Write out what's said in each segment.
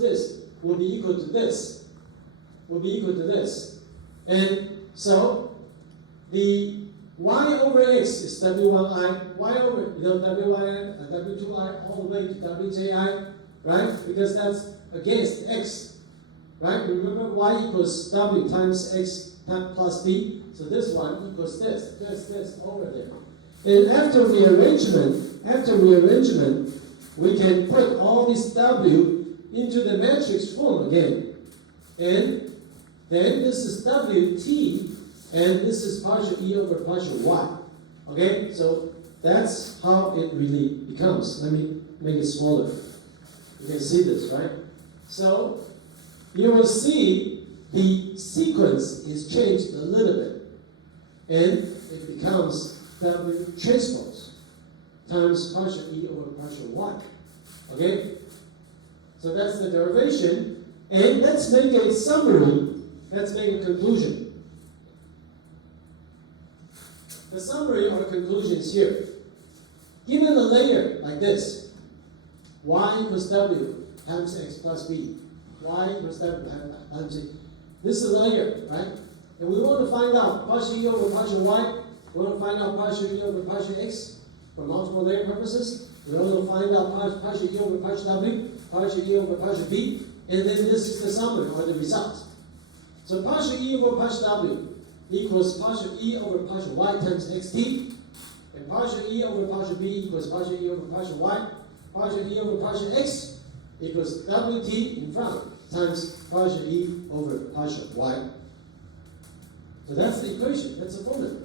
this will be equal to this, will be equal to this. And so the y over x is w1i, y over, w1i, w2i, all the way to wji, right? Because that's against x, right? Remember y equals w times x plus b, so this one equals this over there. And after rearrangement, we can put all this w into the matrix form again. And then this is wt, and this is partial e over partial y. Okay, so that's how it really becomes. Let me make it smaller. You can see this, right? So you will see the sequence is changed a little bit, and it becomes w transpose times partial e over partial y. Okay? So that's the derivation. And let's make a summary. Let's make a conclusion. The summary or conclusion is here. Given a layer like this, y equals w times x plus b, y equals w times x. This is a layer, right? And we want to find out partial e over partial y. We want to find out partial e over partial x for multiple layer purposes. We want to find out partial e over partial w, partial e over partial b, and then this is the summary or the result. So partial e over partial w equals partial e over partial y times xt, and partial e over partial b equals partial e over partial y, partial e over partial x equals wt in front times partial e over partial y. So that's the equation, that's the formula.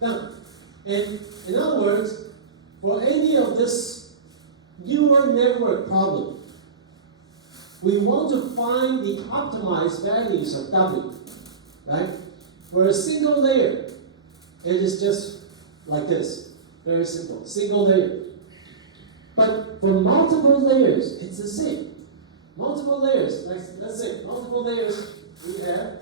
Done. And in other words, for any of this neural network problem, we want to find the optimized values of w, right? For a single layer, it is just like this. Very simple, single layer. But for multiple layers, it's the same. Multiple layers, let's say multiple layers, we have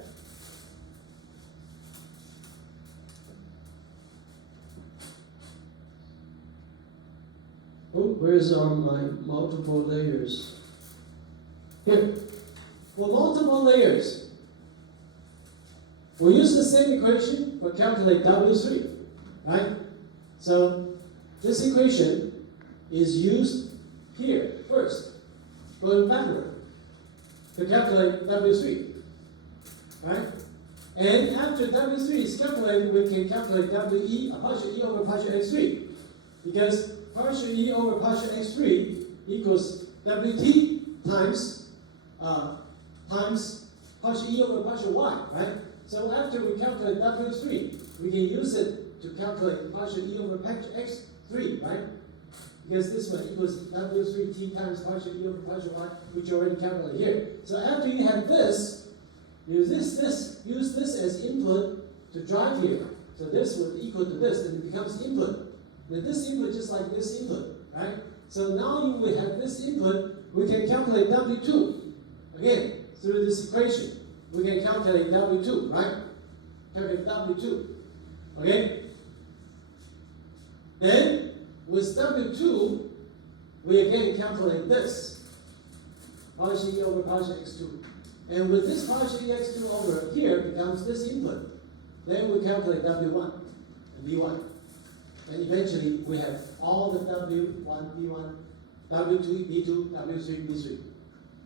where's my multiple layers? Here. For multiple layers, we'll use the same equation but calculate W3, right? So this equation is used here first, going backward, to calculate W3, right? And after W3 is calculated, we can calculate WE, partial E over partial X3, because partial E over partial X3 equals WT times partial E over partial Y, right? So after we calculate W3, we can use it to calculate partial E over partial X3, right? Because this one equals W3T times partial E over partial Y, which you already calculated here. So after you have this, use this as input to drive here. So this will equal to this, and it becomes input. Then this input just like this input, right? So now we have this input, we can calculate W2. Again, through this equation, we can calculate W2, right? Calculate W2, okay? Then, with W2, we again calculate this, partial E over partial X2. And with this partial X2 over here becomes this input. Then we calculate W1 and B1. And eventually, we have all the W1, B1, W2, B2, W3, B3.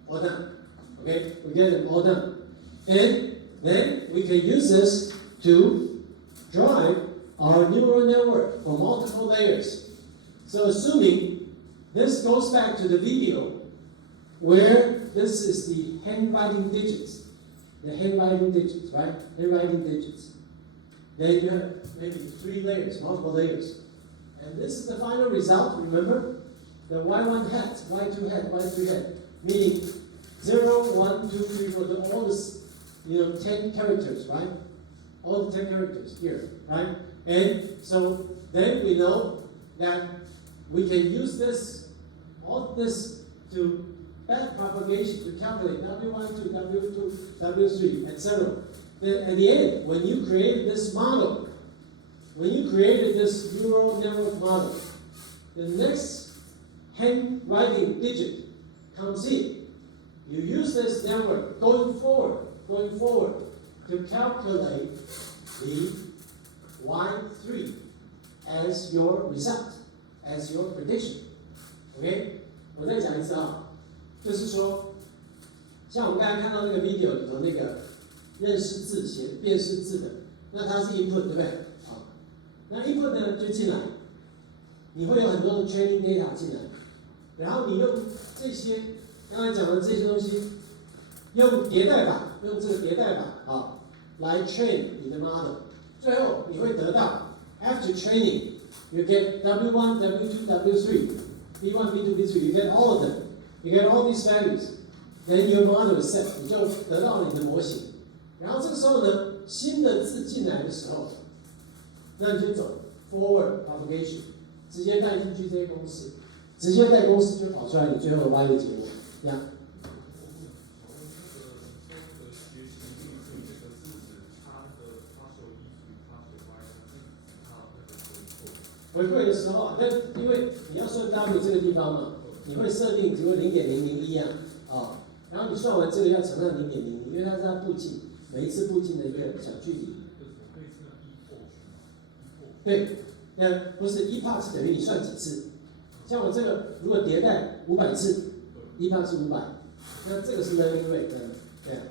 All done. Okay, we get them all done. And then we can use this to drive our neural network for multiple layers. So assuming this goes back to the video where this is the handwriting digits. The handwriting digits, right? Handwriting digits. Then you have maybe 3 layers, multiple layers. And this is the final result, remember? The Y1 hat, Y2 hat, Y3 hat. Meaning 0, 1, 2, 3, 4, all this, 10 characters, right? All the 10 characters here, right? And so then we know that we can use this, all this to back propagation to calculate W1, W2, W3, etc. Then at the end, when you created this model, when you created this neural network model, the next handwriting digit comes in. You use this network going forward to calculate the Y3 as your result, as your prediction. OK， 我再讲一次啊，就是说，像我们刚才看到那个 video 里头那个认识字、辨识字的，那它是 input 对不对？啊，那 input 呢就进来，你会有很多的 training data 进来，然后你用这些刚才讲的这些东西，用迭代法，用这个迭代法啊来 train 你的 model， 最后你会得到 after training you get W1, W2, W3, B1, B2, B3, you get all of them, you get all these values, then your model is set， 你就得到了你的模型。然后这个时候呢，新的字进来的时候，那你就走 forward propagation， 直接带进去这些公式，直接带公式就跑出来你最后的 Y 的结果，这样。回馈的时候啊，那因为你要算 W 这个地方嘛，你会设定只有0.001啊，然后你算完这个要乘上0.00，因为它是它步进，每一次步进的一个小距离。对，那不是1part 是等于你算几次，像我这个如果迭代500次，1part 是500，那这个是 learning rate， 对啊，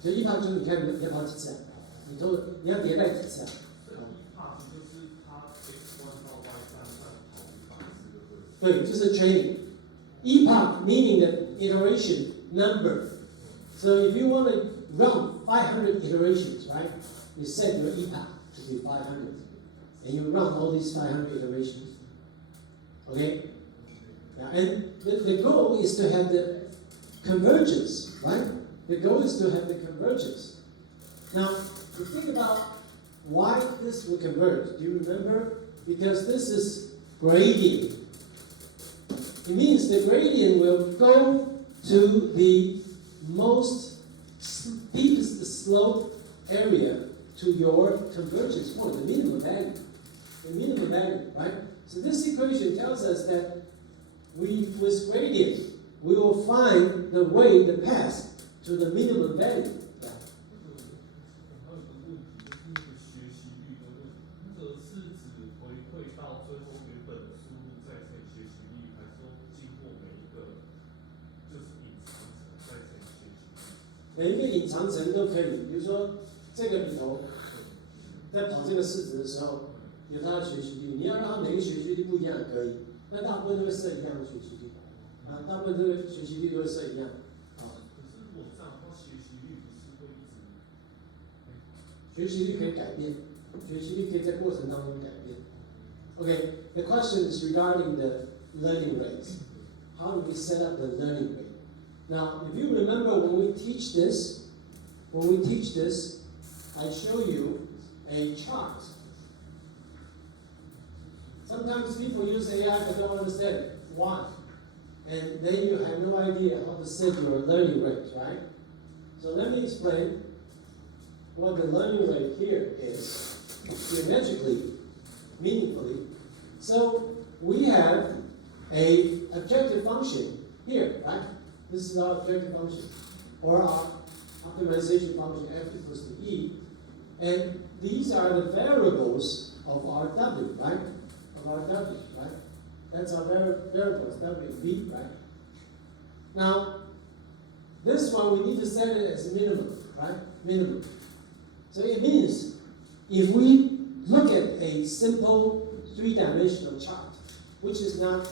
所以1part 就是你看你要跑几次啊，你要迭代几次啊？对，就是 training. Epoch meaning the iteration number. So if you want to run 500 iterations, right? You set your epoch to be 500, and you run all these 500 iterations. Okay? Yeah, and the goal is to have the convergence, right? The goal is to have the convergence. Now, to think about why this will converge, do you remember? Because this is gradient. It means the gradient will go to the most steepest slope area to your convergence point, the minimum value. The minimum value, right? So this equation tells us that with gradient, we will find the way, the path to the minimum value. Yeah. 每一个隐藏层都可以，比如说这个里头，在跑这个式子的时候，有它的学习率，你要让它每个学习率不一样也可以，那大部分都会设一样的学习率，啊，大部分这个学习率都会设一样，啊。可是如果这样的话，学习率不是会一直？学习率可以改变，学习率可以在过程当中改变。Okay, the question is regarding the learning rates. How do we set up the learning rate? Now, if you remember when we teach this, I show you a chart. Sometimes people use AI but don't understand it. Why? And then you have no idea how to set your learning rate, right? So let me explain what the learning rate here is, geometrically, meaningfully. So we have a objective function here, right? This is our objective function, or our optimization function f equals to e, and these are the variables of our w, right? Of our w, right? That's our variables, w and v, right? Now, this one we need to set it as minimum, right? Minimum. So it means if we look at a simple three-dimensional chart, which is not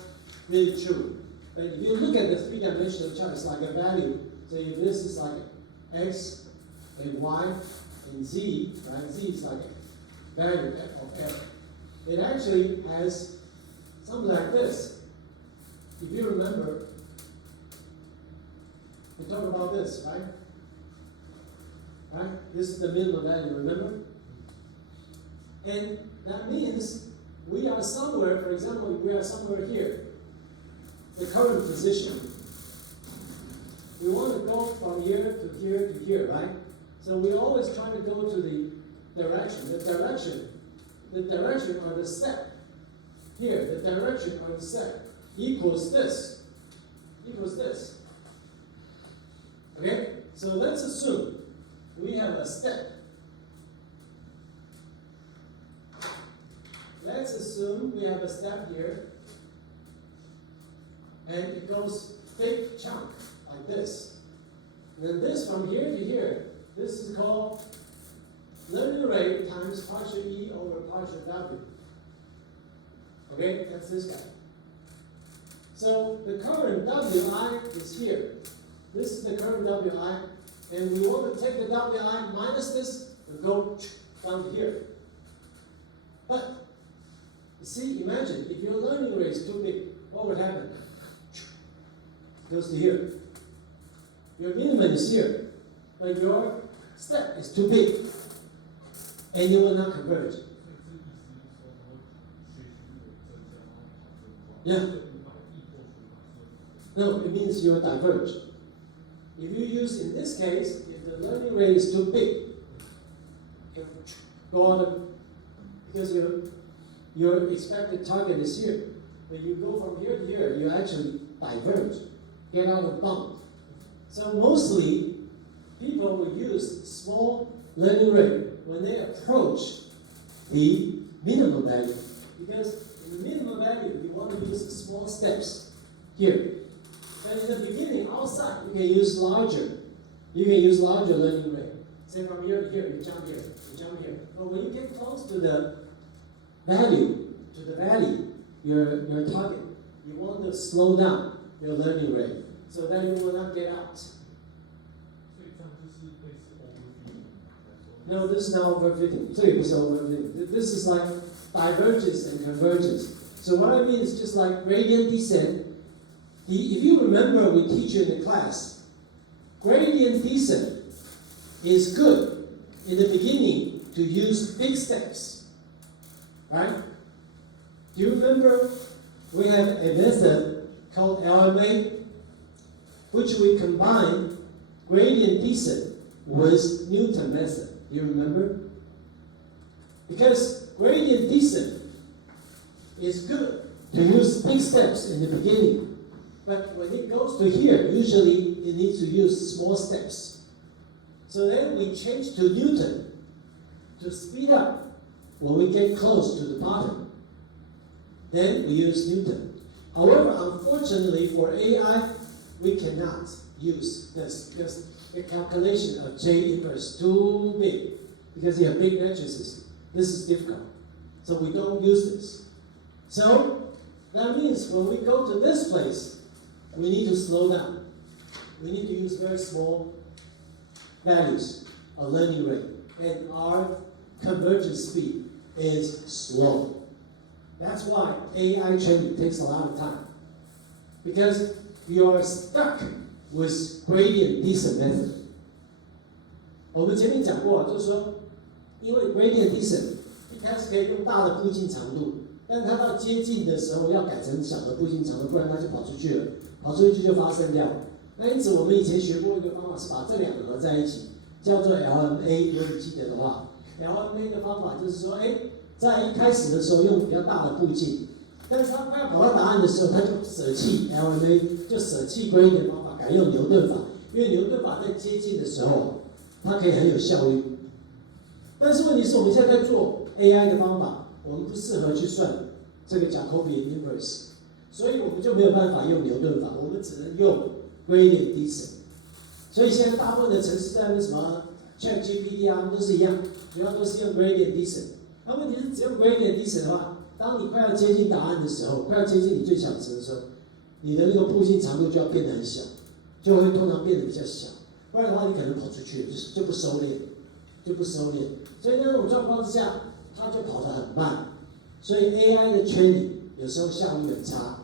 really true, but if you look at the three-dimensional chart, it's like a value. So if this is like x and y and z, right? Z is like a value of f. It actually has something like this. If you remember, we talked about this, right? Right? This is the minimum value, remember? And that means we are somewhere, for example, we are somewhere here. The current position. We want to go from here to here to here, right? So we always try to go to the direction. The direction or the step. Here, the direction or the step equals this. So let's assume we have a step. Let's assume we have a step here, and it goes big chunk like this. And then this from here to here, this is called learning rate times partial E over partial W. Okay, that's this guy. So the current Wi is here. This is the current Wi, and we want to take the Wi minus this and go down to here. But you see, imagine if your learning rate is too big, what would happen? It goes to here. Your minimum is here, but your step is too big, and you will not converge. Yeah. No, it means you diverge. If you use, in this case, if the learning rate is too big, you go on, because your expected target is here. But you go from here to here, you actually diverge, get out of bound. So mostly, people will use small learning rate when they approach the minimum value. Because in the minimum value, you want to use small steps here. But in the beginning, outside, you can use larger. You can use larger learning rate. Say from here to here, you jump here, you jump here. But when you get close to the value, your target, you want to slow down your learning rate so that you will not get out. No, this is not overfitting. 这也不是 overfitting. This is like divergence and convergence. So what I mean is just like gradient descent. If you remember, we teach you in the class, gradient descent is good in the beginning to use big steps, right? Do you remember we have a method called LMA, which we combine gradient descent with Newton method. Do you remember? Because gradient descent is good to use big steps in the beginning. But when it goes to here, usually it needs to use small steps. So then we change to Newton to speed up when we get close to the bottom. Then we use Newton. However, unfortunately for AI, we cannot use this because the calculation of J inverse is too big. Because you have big matrices, this is difficult. So we don't use this. So that means when we go to this place, we need to slow down. We need to use very small values of learning rate. And our convergence speed is slow. That's why AI training takes a lot of time. Because you are stuck with gradient descent method. 我们前面讲过，就是说，因为 gradient descent 一开始可以用大的步进长度，但它到接近的时候要改成小的步进长度，不然它就跑出去了。跑出去就发生掉。那因此我们以前学过一个方法，是把这两个合在一起，叫做 LMA。如果你记得的话 ，LMA 的方法就是说，在一开始的时候用比较大的步进，但是它快要跑到答案的时候，它就舍弃 LMA， 就舍弃 gradient 方法，改用牛顿法。因为牛顿法在接近的时候，它可以很有效率。但是问题是我们现在在做 AI 的方法，我们不适合去算这个 Jacobian inverse。所以我们就没有办法用牛顿法，我们只能用 gradient descent。所以现在大部分的程式在那什么 ChatGPT 啊，都是一样，主要都是用 gradient descent。那问题是，只用 gradient descent 的话，当你快要接近答案的时候，快要接近你最小值的时候，你的那个步进长度就要变得很小，就会通常变得比较小。不然的话，你可能跑出去了，就不收敛，所以那种状况之下，它就跑得很慢。所以 AI 的 training 有时候效率很差。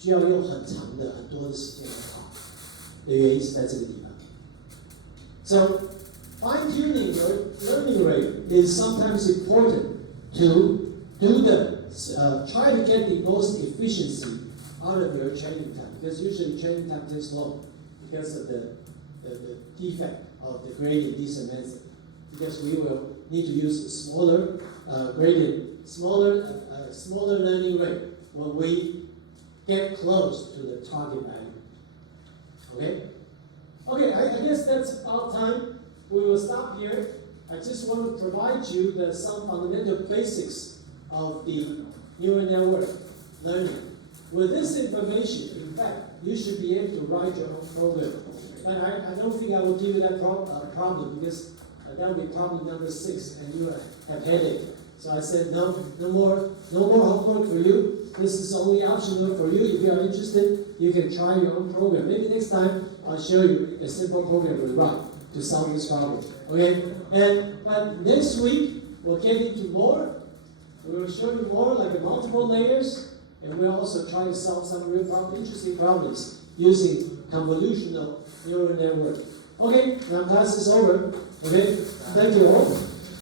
需要用很长的、很多的时间来跑的原因是在这个地方。So fine-tuning your learning rate is sometimes important to do try to get the most efficiency out of your training time because usually training time takes long because of the defect of the gradient descent method. Because we will need to use smaller smaller learning rate when we get close to the target value. Okay? Okay, I guess that's about time. We will stop here. I just want to provide you some fundamental basics of the neural network learning. With this information, in fact, you should be able to write your own program. But I don't think I will give you that problem because that will be problem number 6, and you have headache. So I said no more homework for you. This is only optional for you. If you are interested, you can try your own program. Maybe next time I'll show you a simple program we write to solve this problem. Okay? But next week we'll get into more. We will show you more like multiple layers, and we'll also try to solve some real interesting problems using convolutional neural network. Okay, now class is over. Okay, thank you all.